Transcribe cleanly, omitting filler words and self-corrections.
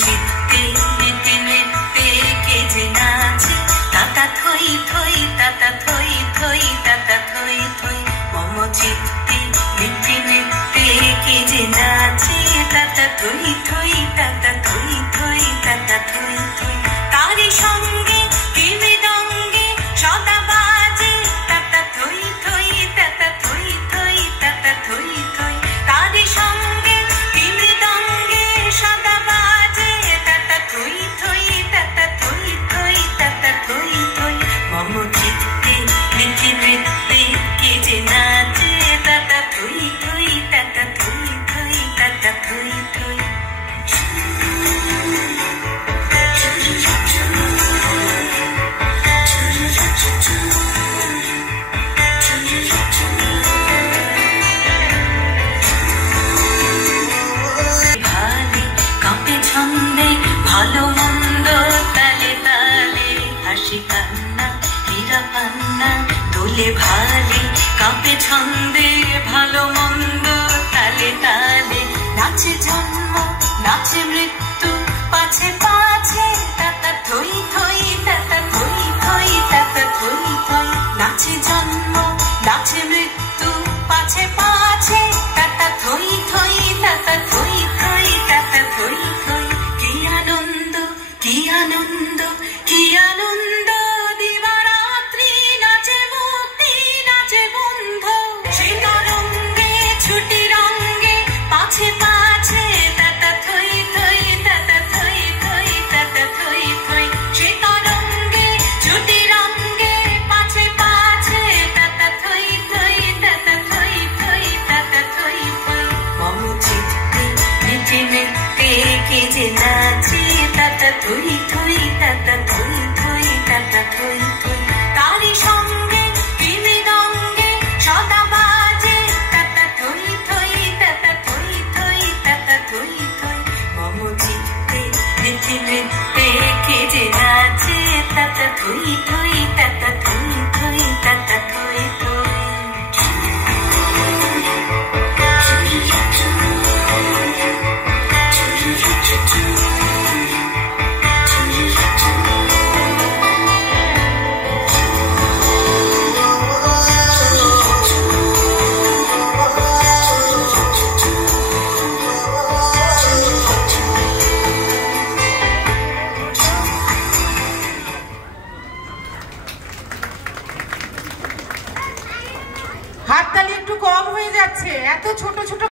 চিত্তে নিতে নিতে কে যে নাচে তাতা থই থই তাতা থই থই তাতা থই থই মম চিত্তে নিতে নিতে কে যে নাচে তাতা থই থই তাতা থই থই তাতা থই থই তারি সঙ্গে কি মৃদঙ্গে সদা বাজে তাতা থই থই তাতা থই থই তাতা থই থই তারি সঙ্গে কি মৃদঙ্গে সদা বাজে তাতা থই থই তাতা থই থই তাতা থই থই মম চিত্তে নিতে নিতে কে যে নাচে তাতা থই থই তাতা থই থই তাতা থই থই ভালো মন্দ তালে তালে হাসি কান্না হীরা পান্না দোলে ভালে কাঁপে ছন্দে ভালো মন্দ তালে তালে নাচে জন্ম নাচে মৃত্যু পাছে পাছে তাতা থই থই তাতা থই থই তাতা থই থই নাচে জন্ম নাচে মৃত্যু পাছে পাছে তাতা থই থই তাতা থই থই তাতা থই থই কি আনন্দ কি আনন্দ কি আনন্দ দিবারাত্রি নাচে মুক্তি নাচে বন্ধ সে তরঙ্গে ছুটি রঙ্গে পাছে পাছে তাতা থই থই তাতা থই থই তাতা থই থই সে তরঙ্গে ছুটি রঙ্গে পাছে পাছে তাতা থই থই তাতা থই থই তাতা থই থই মম চিত্তে নিতে নিতে কে যে নাচে তাতা থই থই তাতা থই থই তাতা থই থই তারি সঙ্গে কি মৃদঙ্গে সদা বাজে তাতা থই থই তাতা থই থই তাতা থই থই মম চিত্তে নিতে নিতে কে যে নাচে তাতা থই থই তাতা থই থই তাতা থই থই হাততালি একটু কম হয়ে যাচ্ছে, এত ছোট ছোট